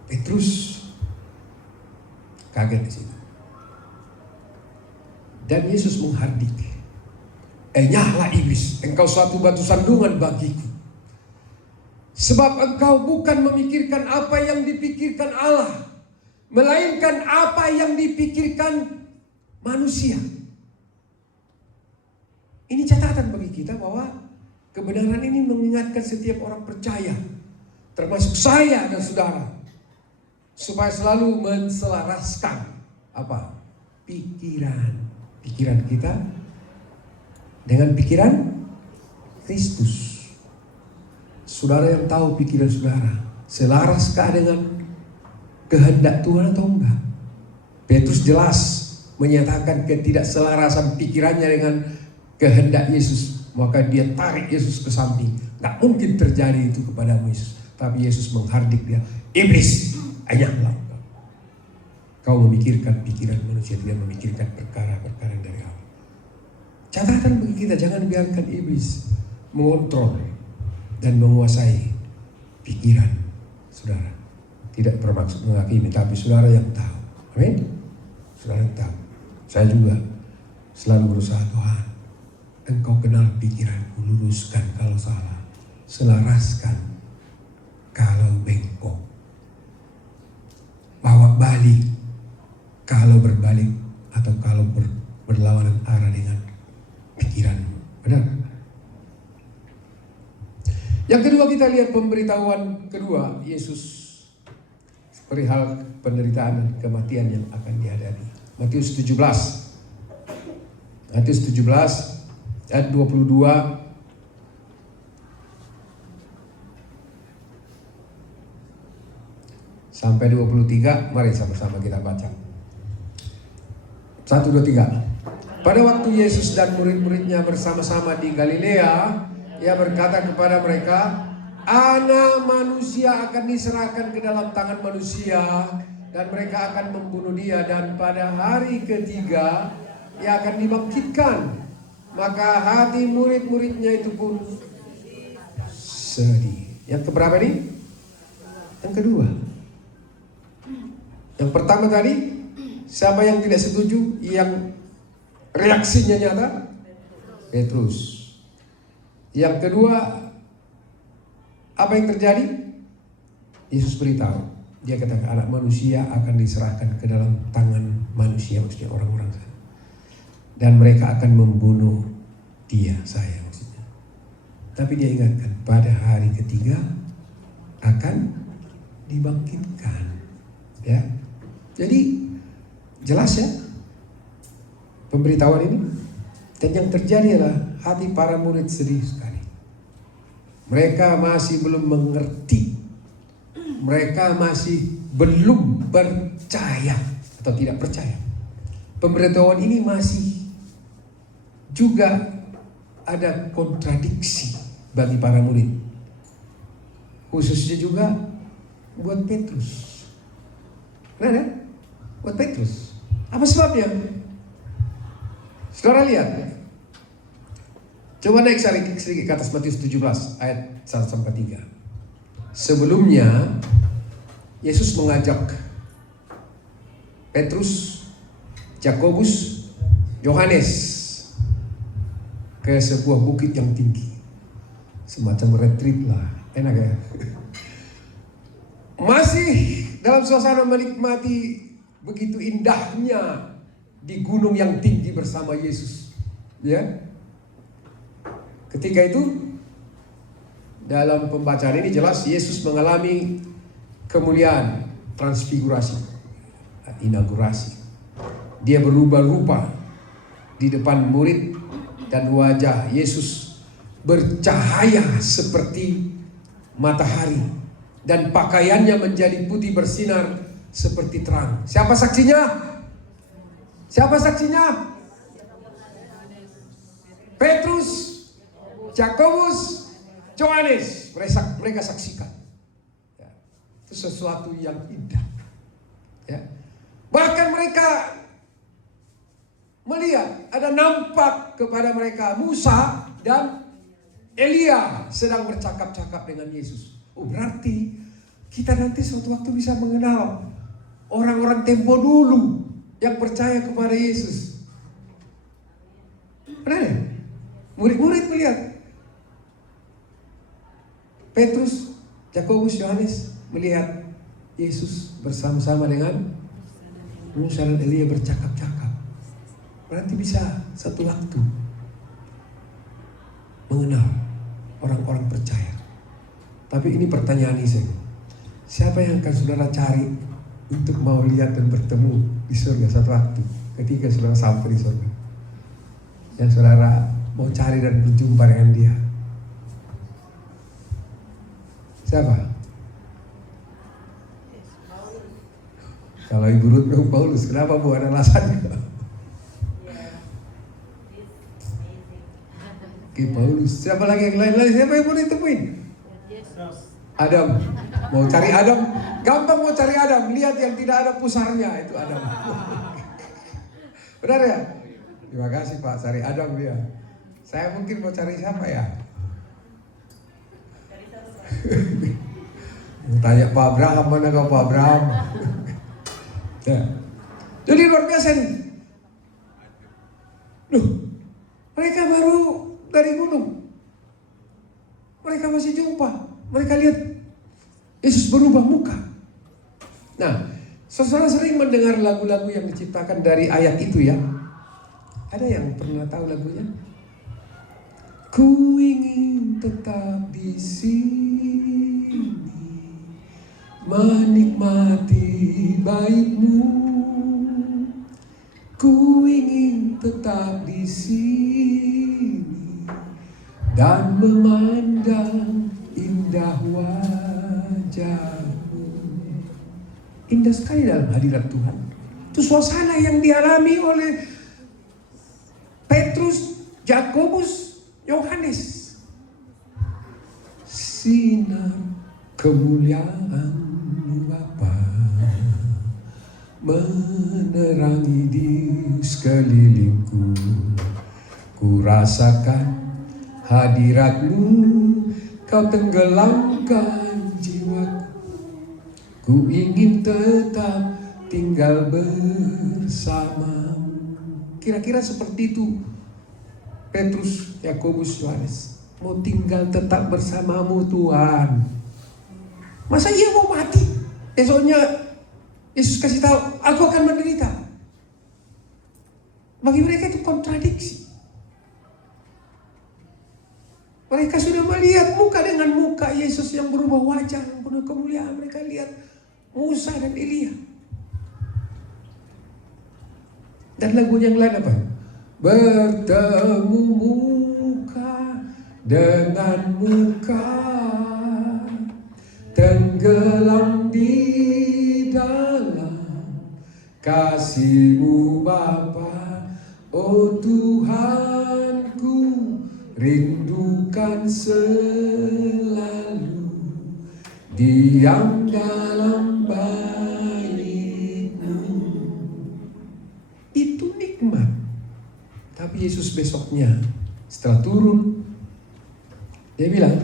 Petrus kaget di situ. Dan Yesus menghardik. Nyahlah iblis, engkau suatu batu sandungan bagiku. Sebab engkau bukan memikirkan apa yang dipikirkan Allah, melainkan apa yang dipikirkan manusia. Ini catatan bagi kita bahwa kebenaran ini mengingatkan setiap orang percaya, termasuk saya dan saudara, supaya selalu menselaraskan apa? Pikiran kita dengan pikiran Kristus. Saudara yang tahu pikiran saudara, selaraskah dengan kehendak Tuhan atau enggak? Petrus jelas menyatakan ketidakselarasan pikirannya dengan kehendak Yesus. Maka dia tarik Yesus ke samping. Gak mungkin terjadi itu kepada Yesus. Tapi Yesus menghardik dia. Iblis, anyahlah. Kau memikirkan pikiran manusia, tidak memikirkan perkara-perkara dari Allah. Catatan bagi kita, jangan biarkan iblis mengontrol dan menguasai pikiran saudara. Tidak bermaksud menghakimi, tapi saudara yang tahu. Amin. Saudara yang tahu. Saya juga selalu berusaha, Tuhan, Engkau kenal pikiranku, luruskan kalau salah, selaraskan kalau bengkok, bawa balik kalau berbalik atau kalau berlawanan arah dengan pikiranmu. Benar? Yang kedua, kita lihat pemberitahuan kedua Yesus perihal penderitaan dan kematian yang akan dihadapi. Matius 17 ayat 22 sampai 23. Mari sama-sama kita baca. 1, 2, 3. Pada waktu Yesus dan murid-muridnya bersama-sama di Galilea, Ia berkata kepada mereka, Anak manusia akan diserahkan ke dalam tangan manusia, dan mereka akan membunuh Dia, dan pada hari ketiga Ia akan dibangkitkan. Maka hati murid-muridnya itu pun sedih. Yang keberapa nih? Yang kedua. Yang pertama tadi, siapa yang tidak setuju, yang reaksinya nyata? Petrus. Yang kedua, apa yang terjadi? Yesus beritahu, Dia katakan anak manusia akan diserahkan ke dalam tangan manusia, maksudnya orang-orang sana. Dan mereka akan membunuh Dia, saya maksudnya. Tapi Dia ingatkan, pada hari ketiga akan dibangkitkan. Ya, jadi jelas ya pemberitahuan ini. Dan yang terjadi adalah hati para murid sedih sekali. Mereka masih belum mengerti mereka masih belum percaya atau tidak percaya. Pemberitahuan ini masih juga ada kontradiksi bagi para murid, khususnya juga buat Petrus. Benar ya? Buat Petrus. Apa sebabnya? Saudara lihat. Coba naik sedikit ke atas Matius 17 ayat 1-3. Sebelumnya Yesus mengajak Petrus, Yakobus, Yohanes ke sebuah bukit yang tinggi, semacam retreat lah, enak ya. Masih dalam suasana menikmati begitu indahnya di gunung yang tinggi bersama Yesus, ya. Ketika itu dalam pembacaan ini jelas Yesus mengalami kemuliaan, transfigurasi, inaugurasi. Dia berubah rupa di depan murid dan wajah Yesus bercahaya seperti matahari dan pakaiannya menjadi putih bersinar seperti terang. Siapa saksinya? Siapa saksinya? Petrus, Yakobus, Yohanes. Mereka saksikan. Ya, itu sesuatu yang indah. Ya. Bahkan mereka melihat, ada nampak kepada mereka Musa dan Elia sedang bercakap-cakap dengan Yesus. Oh, berarti kita nanti suatu waktu bisa mengenal orang-orang tempo dulu yang percaya kepada Yesus. Benar ya? Murid-murid melihat. Petrus, Yakobus, Yohanes melihat Yesus bersama-sama dengan Musa dan Elia bercakap-cakap. Berarti bisa satu waktu mengenal orang-orang percaya. Tapi ini pertanyaan Iseng. Siapa yang akan saudara cari untuk mau lihat dan bertemu di surga satu waktu ketika saudara sampai di surga? Yang saudara mau cari dan berjumpa dengan dia. Siapa? Kalau Ibu Ruth bilang Paulus, kenapa Bu? Ada alasannya? Oke, Paulus. Siapa lagi yang lain-lain? Siapa yang mau ditemuin? Adam. Mau cari Adam? Gampang mau cari Adam. Lihat yang tidak ada pusarnya, itu Adam. Benar ya? Terima kasih Pak, cari Adam dia. Saya mungkin mau cari siapa ya? Tanya Pak Abraham, mana kau Pak Abraham? Ya. Jadi luar biasa nih. Loh, mereka baru dari gunung. Mereka masih jumpa. Mereka lihat Yesus berubah muka. Nah, saudara sering mendengar lagu-lagu yang diciptakan dari ayat itu ya. Ada yang pernah tahu lagunya? Ku ingin tetap di sini, menikmati baik-Mu. Ku ingin tetap di sini dan memandang indah wajah-Mu. Indah sekali dalam hadirat Tuhan. Itu suasana yang dialami oleh Petrus, Yakobus, Yohanes. Sinar kemuliaan-Mu Bapa menerangi di sekelilingku. Ku rasakan hadirat-Mu, Kau tenggelamkan jiwaku. Ku ingin tetap tinggal bersama-Mu. Kira-kira seperti itu Petrus, Yakobus, Yohanes. Mau tinggal tetap bersama-Mu Tuhan. Masa ia mau mati? Esoknya Yesus kasih tahu, aku akan menderita. Bagi mereka itu kontradiksi. Mereka sudah melihat muka dengan muka Yesus yang berubah wajah, yang penuh kemuliaan. Mereka lihat Musa dan Elia. Dan lagu yang lain apa? Bertemu muka dengan muka, tenggelam di dalam kasih-Mu Bapa. Oh Tuhanku, rindukan selalu diam dalam bait-Mu. Itu nikmat. Tapi Yesus besoknya setelah turun, dia bilang,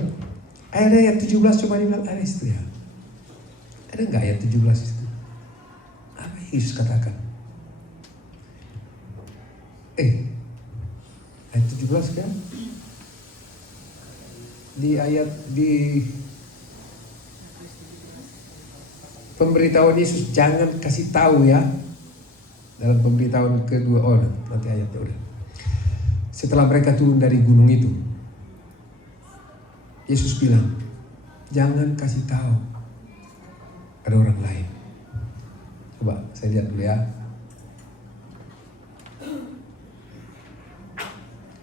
ada ayat 17, coba dia bilang, ada itu ya. Ada enggak ayat 17 itu? Apa yang Yesus katakan? Ayat 17 kan? Di pemberitahuan Yesus, jangan kasih tahu ya. Dalam pemberitahuan kedua, nanti ayatnya udah. Setelah mereka turun dari gunung itu, Yesus bilang, jangan kasih tahu ada orang lain. Coba saya lihat dulu ya.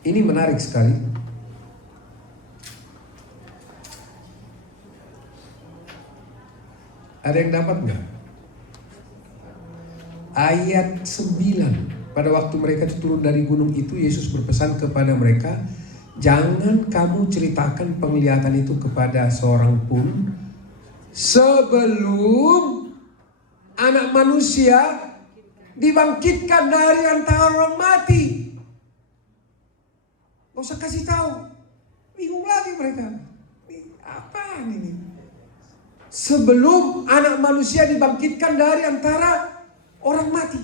Ini menarik sekali. Ada yang dapat nggak? Ayat 9. Pada waktu mereka turun dari gunung itu, Yesus berpesan kepada mereka, jangan kamu ceritakan penglihatan itu kepada seorang pun sebelum Anak Manusia dibangkitkan dari antara orang mati. Gak usah kasih tahu. Bingung lagi mereka. Ini apaan ini? Sebelum Anak Manusia dibangkitkan dari antara orang mati.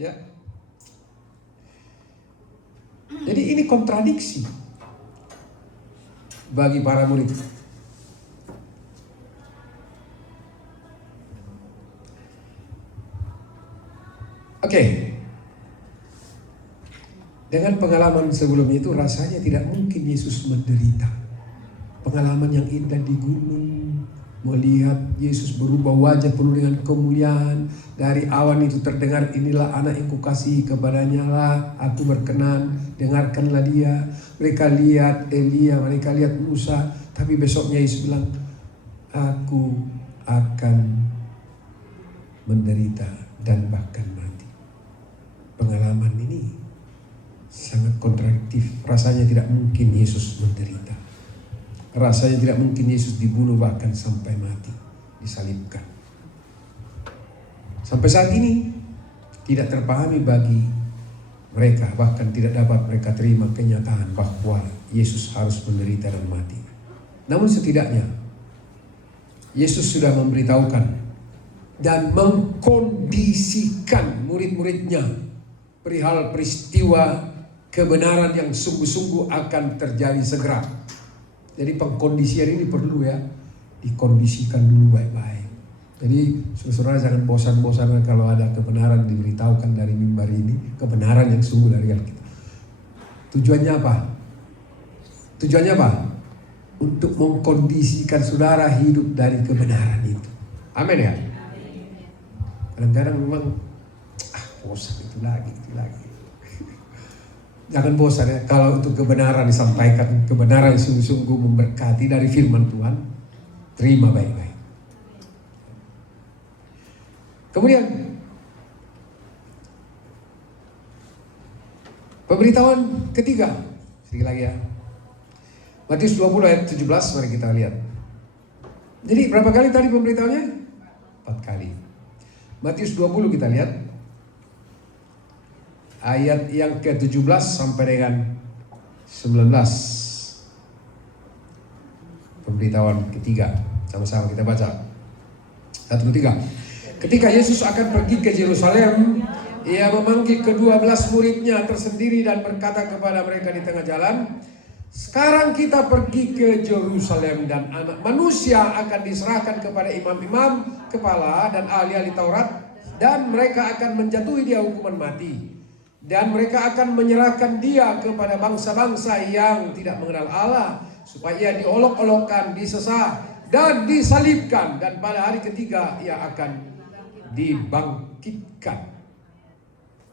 Ya. Jadi ini kontradiksi bagi para murid. Oke. Dengan pengalaman sebelumnya itu rasanya tidak mungkin Yesus menderita. Pengalaman yang indah di gunung, melihat Yesus berubah wajah penuh dengan kemuliaan. Dari awan itu terdengar, inilah anak yang kukasihi, kepadanya lah aku berkenan, dengarkanlah dia. Mereka lihat Elia, mereka lihat Musa. Tapi besoknya Yesus bilang, aku akan menderita dan bahkan mati. Pengalaman ini sangat kontradiktif. Rasanya tidak mungkin Yesus menderita. Rasanya tidak mungkin Yesus dibunuh bahkan sampai mati, disalibkan. Sampai saat ini tidak terpahami bagi mereka, bahkan tidak dapat mereka terima kenyataan bahwa Yesus harus menderita dan mati. Namun setidaknya Yesus sudah memberitahukan dan mengkondisikan murid-muridnya perihal peristiwa kebenaran yang sungguh-sungguh akan terjadi segera. Jadi pengkondisian ini perlu ya, dikondisikan dulu baik-baik. Jadi saudara jangan bosan-bosan kalau ada kebenaran diberitahukan dari mimbar ini, kebenaran yang sungguh dari kita. Tujuannya apa? Tujuannya apa? Untuk mengkondisikan saudara hidup dari kebenaran itu. Amin ya? Kadang-kadang memang bosan itu lagi. Jangan bosan ya, kalau untuk kebenaran disampaikan, kebenaran yang sungguh-sungguh memberkati dari firman Tuhan, terima baik-baik. Kemudian pemberitahuan ketiga, sedikit lagi ya. Matius 20 ayat 17, mari kita lihat. Jadi berapa kali tadi pemberitahuannya? 4 kali. Matius 20 kita lihat. Ayat yang ke-17 sampai dengan 19. Pemberitahuan ketiga. Sama-sama kita baca. 1, 2, 3. Ketika Yesus akan pergi ke Yerusalem, Ia memanggil ke-12 muridnya tersendiri dan berkata kepada mereka di tengah jalan, sekarang kita pergi ke Yerusalem dan Anak Manusia akan diserahkan kepada imam-imam, kepala dan ahli-ahli Taurat, dan mereka akan menjatuhi dia hukuman mati. Dan mereka akan menyerahkan dia kepada bangsa-bangsa yang tidak mengenal Allah, supaya ia diolok-olokkan, disesah, dan disalibkan. Dan pada hari ketiga ia akan dibangkitkan.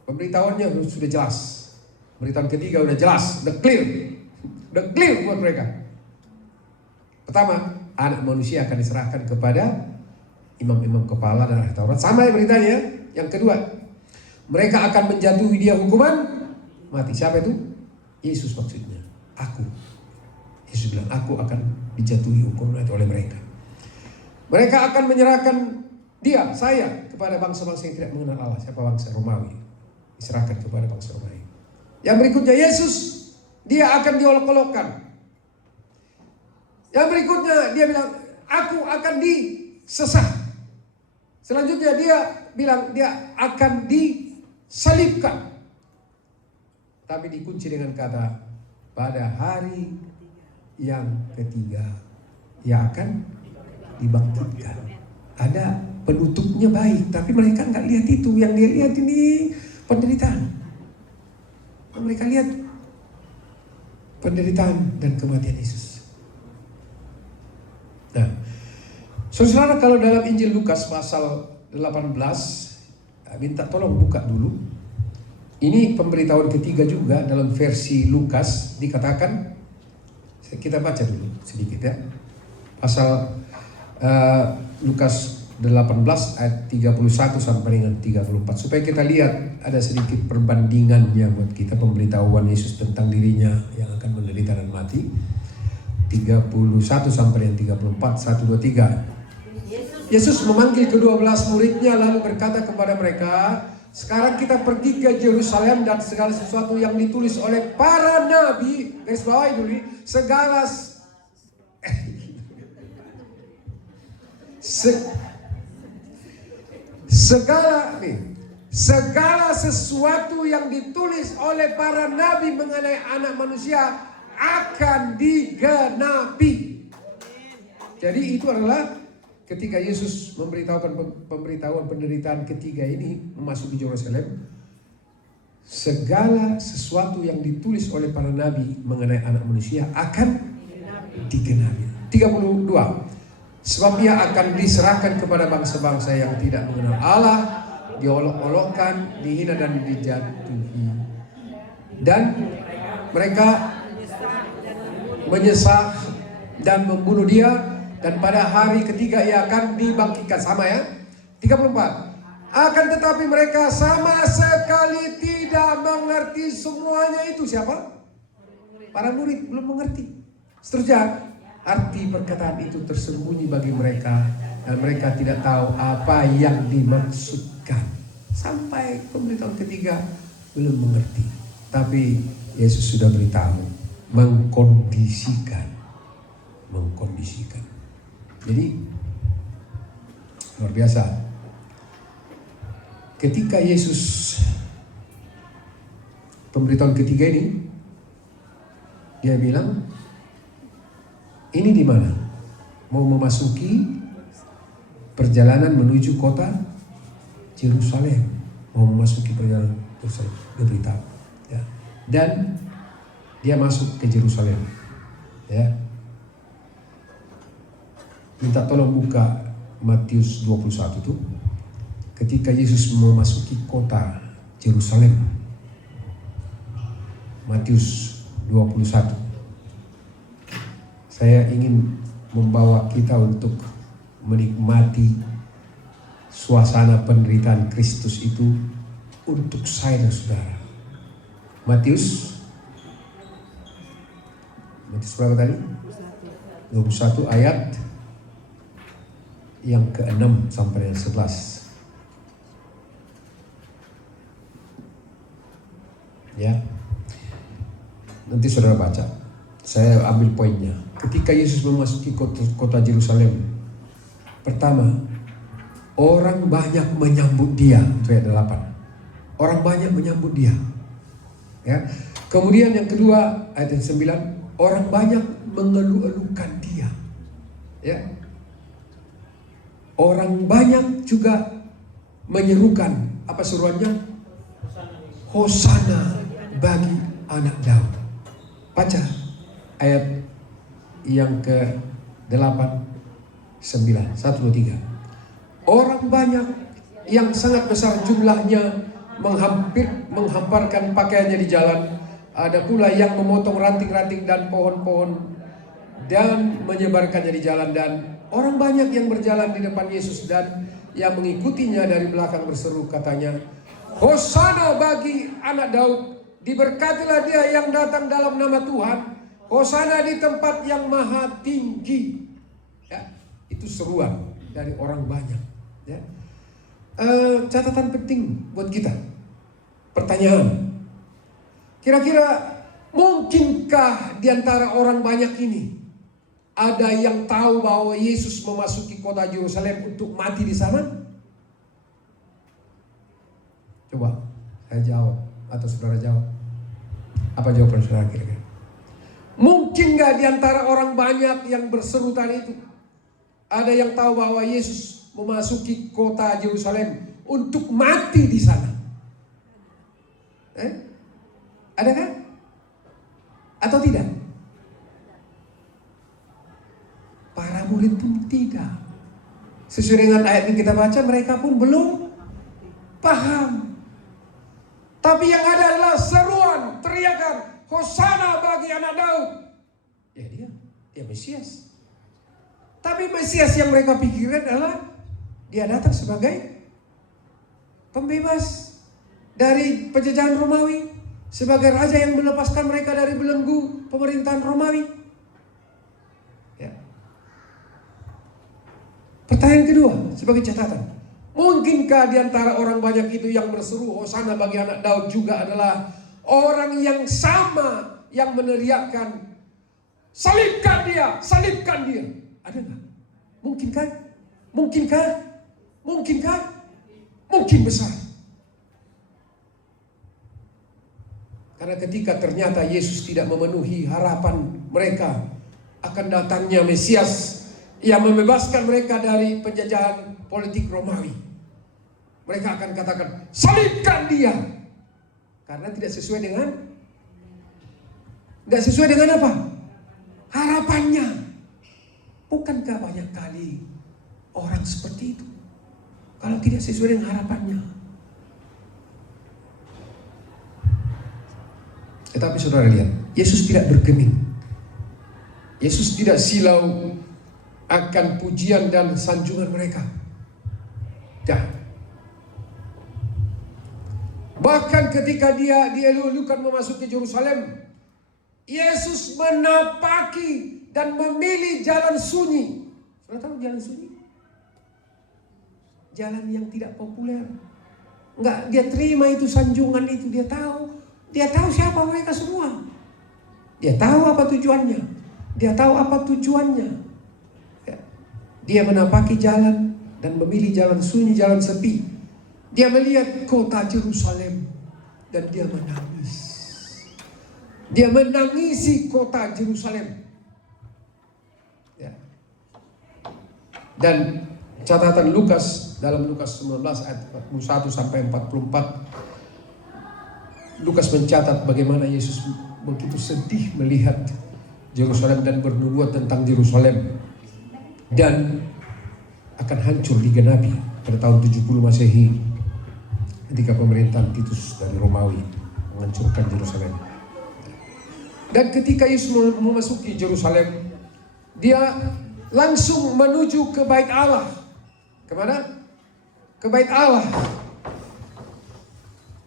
Pemberitahuannya sudah jelas. Pemberitahuan ketiga sudah jelas, udah clear buat mereka. Pertama, anak manusia akan diserahkan kepada imam-imam kepala dan ahli Taurat. Sama ya beritanya. Yang kedua, mereka akan menjatuhi dia hukuman mati. Siapa itu? Yesus maksudnya. Aku. Yesus bilang, aku akan dijatuhi hukuman mati oleh mereka. Mereka akan menyerahkan dia, saya, kepada bangsa-bangsa yang tidak mengenal Allah. Siapa bangsa? Romawi. Diserahkan kepada bangsa Romawi. Yang berikutnya, Yesus, dia akan diolok-olokkan. Yang berikutnya, dia bilang, aku akan disesat. Selanjutnya dia bilang, dia akan disalibkan. Tapi dikunci dengan kata, pada hari yang ketiga, ia akan dibangkitkan. Ada penutupnya baik, tapi mereka nggak lihat itu. Yang dia lihat ini penderitaan. Mereka lihat penderitaan dan kematian Yesus. Nah, saudara, kalau dalam Injil Lukas pasal 18, minta tolong buka dulu. Ini pemberitahuan ketiga juga dalam versi Lukas dikatakan. Kita baca dulu sedikit ya. Pasal Lukas 18 ayat 31 sampai dengan 34. Supaya kita lihat ada sedikit perbandingannya buat kita, pemberitahuan Yesus tentang dirinya yang akan menderita dan mati. 31 sampai dengan 34, 1, 2, 3. Yesus memanggil ke-12 muridnya lalu berkata kepada mereka, sekarang kita pergi ke Yerusalem dan segala sesuatu yang ditulis oleh para nabi, garis bawah dulu, segala sesuatu yang ditulis oleh para nabi mengenai anak manusia akan digenapi. Jadi itu adalah ketika Yesus memberitahukan pemberitahuan penderitaan ketiga ini memasuki Yerusalem, segala sesuatu yang ditulis oleh para nabi mengenai anak manusia akan digenapi. 32. Sebab ia akan diserahkan kepada bangsa-bangsa yang tidak mengenal Allah, diolok-olokkan, dihina dan dijatuhi. Dan mereka menyesah dan membunuh dia. Dan pada hari ketiga ia akan dibangkitkan. Sama ya. 34. Akan tetapi mereka sama sekali tidak mengerti semuanya itu. Siapa? Para murid belum mengerti. Seterusnya, arti perkataan itu tersembunyi bagi mereka dan mereka tidak tahu apa yang dimaksudkan. Sampai pemberitahuan ketiga belum mengerti. Tapi Yesus sudah beritahu, mengkondisikan. Jadi luar biasa. Ketika Yesus pemberitahuan ketiga ini, dia bilang, ini di mana? Mau memasuki perjalanan menuju kota Yerusalem. Mau memasuki perjalanan Yerusalem. Dia beritahu. Ya. Dan dia masuk ke Yerusalem. Ya. Minta tolong buka Matius 21 itu. Ketika Yesus memasuki kota Yerusalem. Matius 21. Saya ingin membawa kita untuk menikmati suasana penderitaan Kristus itu untuk saya dan saudara. Matius berapa tadi? 21 ayat yang ke-6 sampai yang 11. Ya. Nanti saudara baca. Saya ambil poinnya. Ketika Yesus memasuki kota Yerusalem, pertama, orang banyak menyambut dia. Itu ayat 8. Orang banyak menyambut dia. Ya. Kemudian yang kedua, ayat 9, orang banyak mengeluh-elukan dia. Ya. Orang banyak juga menyerukan, apa seruannya? Hosana bagi anak Daud. Baca ayat yang ke-8, 9, 1, 2, 3. Orang banyak yang sangat besar jumlahnya menghamparkan pakaiannya di jalan. Ada pula yang memotong ranting-ranting dan pohon-pohon dan menyebarkannya di jalan, dan orang banyak yang berjalan di depan Yesus dan yang mengikutinya dari belakang berseru, katanya, Hosana bagi anak Daud, diberkatilah dia yang datang dalam nama Tuhan, Hosana di tempat yang maha tinggi. Ya, itu seruan dari orang banyak. Ya. Catatan penting buat kita. Pertanyaan, kira-kira mungkinkah di antara orang banyak ini ada yang tahu bahwa Yesus memasuki kota Yerusalem untuk mati di sana? Coba saya jawab atau saudara jawab. Apa jawaban saudara kira-kira? Mungkin gak di antara orang banyak yang berseru tadi itu ada yang tahu bahwa Yesus memasuki kota Yerusalem untuk mati di sana? Ada kan? Atau tidak? Para murid pun tidak. Sesuai dengan ayat yang kita baca, mereka pun belum paham. Tapi yang ada adalah seruan, teriakan, Hosana bagi anak Daud. Ya dia Mesias. Tapi Mesias yang mereka pikirkan adalah dia datang sebagai pembebas dari penjajahan Romawi, sebagai raja yang melepaskan mereka dari belenggu pemerintahan Romawi. Ya. Pertanyaan kedua sebagai catatan, mungkinkah di antara orang banyak itu yang berseru Hosana bagi anak Daud juga adalah orang yang sama yang meneriakkan, salibkan dia, salibkan dia? Ada nggak? Mungkinkah? Mungkinkah? Mungkinkah? Mungkin besar. Karena ketika ternyata Yesus tidak memenuhi harapan mereka akan datangnya Mesias yang membebaskan mereka dari penjajahan politik Romawi, mereka akan katakan, salibkan dia. Karena tidak sesuai dengan apa? Harapannya. Bukankah banyak kali orang seperti itu? Kalau tidak sesuai dengan harapannya. Tetapi saudara lihat, Yesus tidak bergeming. Yesus tidak silau akan pujian dan sanjungan mereka. Dah. Bahkan ketika dia dielulukan memasuki Yerusalem, Yesus menapaki dan memilih jalan sunyi. Saudara tahu jalan sunyi? Jalan yang tidak populer. Enggak, dia terima itu sanjungan itu, dia tahu siapa mereka semua. Dia tahu apa tujuannya. Dia menapaki jalan dan memilih jalan sunyi, jalan sepi. Dia melihat kota Yerusalem dan dia menangis. Dia menangisi kota Yerusalem. Ya. Dan catatan Lukas dalam Lukas 19 ayat 41 sampai 44, Lukas mencatat bagaimana Yesus begitu sedih melihat Yerusalem dan bernubuat tentang Yerusalem dan akan hancur digenapi pada tahun 70 Masehi ketika pemerintahan Titus dari Romawi menghancurkan Yerusalem. Dan ketika Yesus memasuki Yerusalem, dia langsung menuju ke Bait Allah. Kemana? Ke Bait Allah.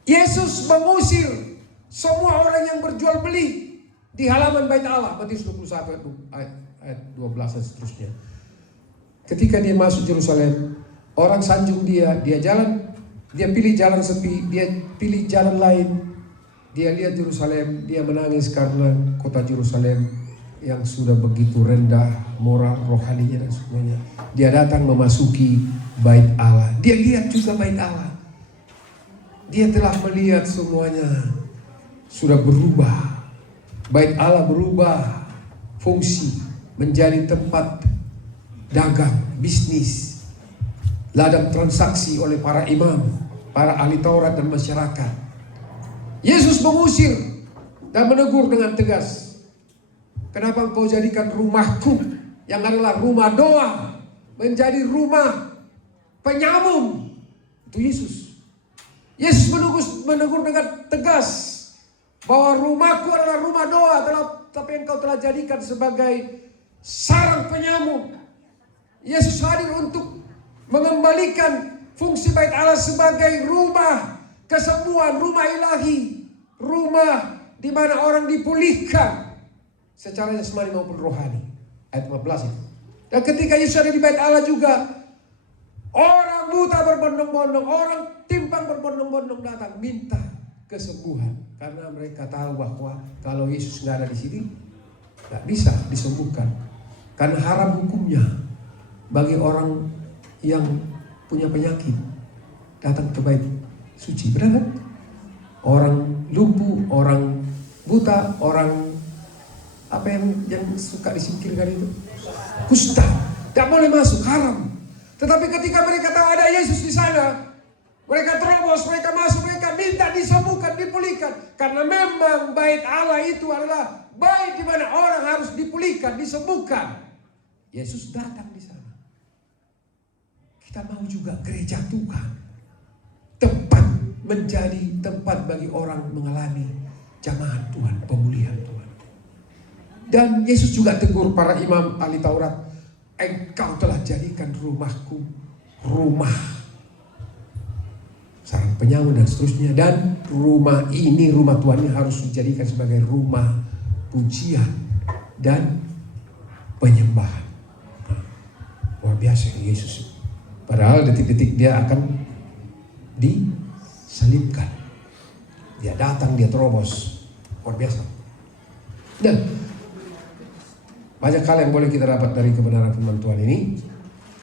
Yesus mengusir semua orang yang berjual beli di halaman Bait Allah. Matius 21 ayat 12 dan seterusnya. Ketika dia masuk Yerusalem, orang sanjung dia pilih jalan sepi, dia pilih jalan lain. Dia lihat Yerusalem, dia menangis karena kota Yerusalem yang sudah begitu rendah moral, rohaninya dan semuanya. Dia datang memasuki Bait Allah. Dia lihat juga Bait Allah. Dia telah melihat semuanya sudah berubah. Bait Allah berubah fungsi menjadi tempat dagang, bisnis, ladang transaksi oleh para imam, para ahli Taurat dan masyarakat. Yesus mengusir dan menegur dengan tegas. Kenapa engkau jadikan rumahku yang adalah rumah doa menjadi rumah penyambung? Itu Yesus. Yesus menegur dengan tegas bahwa rumahku adalah rumah doa, tapi engkau telah jadikan sebagai sarang penyambung. Yesus hadir untuk mengembalikan fungsi bait Allah sebagai rumah kesembuhan, rumah ilahi, rumah di mana orang dipulihkan secara jasmani maupun rohani. Ayat 15 itu. Dan ketika Yesus ada di bait Allah juga, orang buta berbondong-bondong, orang timpang berbondong-bondong datang minta kesembuhan. Karena mereka tahu bahwa kalau Yesus nggak ada di sini, nggak bisa disembuhkan. Karena haram hukumnya bagi orang yang punya penyakit datang ke bait suci. Benar kan? Orang lumpuh, orang buta, orang apa yang suka disingkirkan itu? Kusta. Gak boleh masuk, haram. Tetapi ketika mereka tahu ada Yesus di sana, mereka terobos, mereka masuk, mereka minta disembuhkan, dipulihkan. Karena memang bait Allah itu adalah bait di mana orang harus dipulihkan, disembuhkan. Yesus datang di sana. Kita mau juga gereja Tuhan, tempat menjadi tempat bagi orang mengalami jamahan Tuhan, pemulihan Tuhan. Dan Yesus juga tegur para imam ahli Taurat, engkau telah jadikan rumahku rumah sarang penyamun dan seterusnya. Dan rumah ini, rumah Tuhan ini harus dijadikan sebagai rumah pujian dan penyembahan. Luar biasa Yesus. Padahal detik-detik dia akan disalibkan. Dia datang, dia terobos. Luar biasa. Dan banyak hal yang boleh kita dapat dari kebenaran firman Tuhan ini.